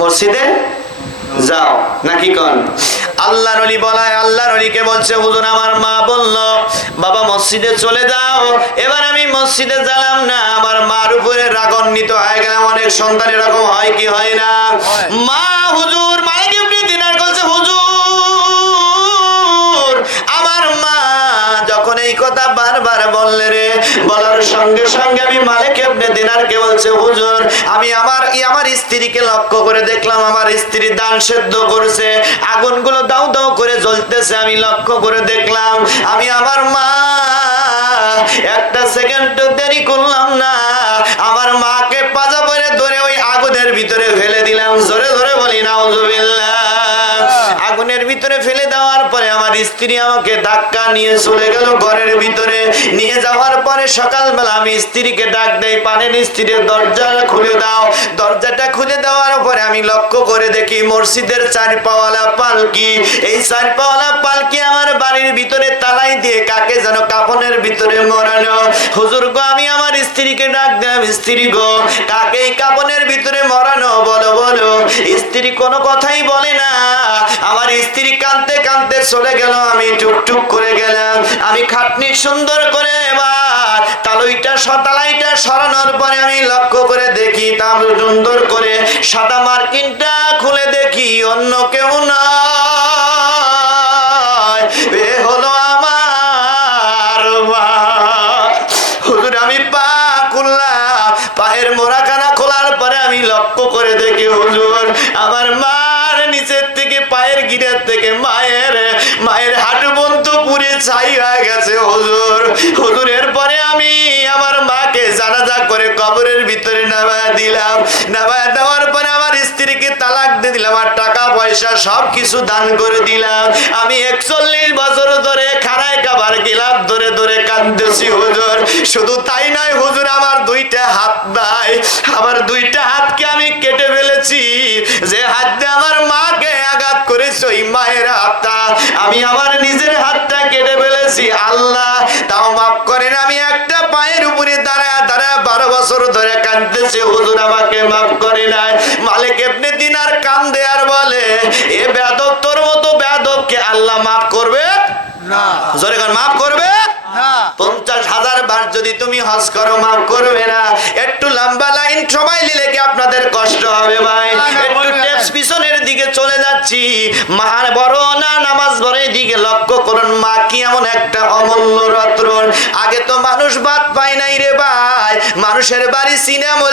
মসজিদে যাও। নাকি কন? আল্লাহ নলি বলায় আল্লাহ নলিকে বলছে, হুজুর, আমার মা বলল, বাবা, মসজিদে চলে যাও। এবার আমি মসজিদে গেলাম না। আমার মার উপরে রাগান্বিত হয়ে গেলাম। অনেক সন্তান এরকম হয় কি হয় না? মা, হুজুর, মালিক ইবনে দিনার বলছে, হুজুর, আমার মা যখন এই কথা বারবার বললে রে, বলার সঙ্গে সঙ্গে আমি মালিক ইবনে দিনারকে বলছে, হুজুর, আমি আমার ই আমার স্ত্রীকে লক্ষ্য করে দেখলাম আমার স্ত্রী দান সেদ্ধ করছে, আগুনগুলো দাও দাও করে জ্বলতেছে, আমি লক্ষ্য করে দেখলাম, আমি আমার মা, একটা সেকেন্ড দেরি করলাম না, আমার মাকে পাজা পরে ধরে ওই আগুনের ভিতরে ফেলে দিলাম, জোরে ধরে বলি না ভিতরে ফেলে দেওয়ার পরে আমার স্ত্রী আমাকে ধাক্কা নিয়ে চলে গেল ঘরের ভিতরে। নিয়ে যাওয়ার পরে সকালবেলা আমি স্ত্রীকে ডাক দেই, পানের স্ত্রীর দরজা খুলে দাও। দরজাটা খুলে দেওয়ার পরে আমি লক্ষ্য করে দেখি মসজিদের চার পাওয়ালা পালকি। এই চার পাওয়ালা পালকি আমার বাড়ির ভিতরে তালাই দিয়ে কাকে যেন কাপনের ভিতরে মরানো হুজুর গো, আমি আমার স্ত্রীকে ডাক দিলাম, স্ত্রী গো কাকে এই কাপনের ভিতরে মরানো? বলো বলো। স্ত্রী কোনো কথাই বলে না। আমার স্ত্রী কাঁদতে কাঁদতে চলে গেল, আমি টুকটুক করে গেলাম। আমি খাটনি সুন্দর করে এবার তালুইটা সতালাইটা সরানোর পরে আমি লক্ষ্য করে দেখি তাম সুন্দর করে সাদা মার্কিনটা খুলে দেখি, অন্য কেউ হলো আমার মা পায়ের পরে গিরের থেকে মায়ের মায়ের হাঁটু বন্ধ পুরে ছাই হয়ে গেছে, হুজুর। হুজুর, এরপরে আমি আমার মাকে জানাজা করে কবরের ভিতরে নামায় দিলাম। নামায় দেওয়ার পরে আমার স্ত্রীকে তালাক দিয়ে দিলাম আর টাকা, পয়সা সব কিছু দান করে দিলাম। আমি একচল্লিশ বছর ধরে খানায় খাবার গেলাম ধরে ধরে কান্দতেছি হুজুর। শুধু তাই নয়, হুজুর, আমার দুইটা হাত নাই। আমার দুইটা হাতকে আমি ওই মায়ের হাতটা আমি আমার নিজের হাতটা কেটে ফেলেছি আল্লাহ তাও মাফ করেন আমি একটা পায়ের উপরে দাঁড়ায় দাঁড়ায় বারো বছর ধরে কাঁদতেছি হুজুর আমাকে মাফ করে নাই। মালিক এমনি দিন আর কান্দে আর বলে এ বেদব তোর মতো বেদবকে আল্লাহ মাফ করবে? না। জোরে মাফ করবে? পঞ্চাশ হাজার বার যদি তুমি হজ করো মাফ করবে না। একটু লম্বা লাইন সময় নিলে কি আপনাদের কষ্ট হবে ভাই? একটু পিছনের দিকে চলে যাচ্ছি। মার বড় না, নামাজ বড় দিকে লক্ষ্য করুন, মা কি এমন একটা অমূল্য রত্ন। আগে তো মানুষ বাদ পায় নাই রে ভাই, মানুষের বাড়ি সিনেমা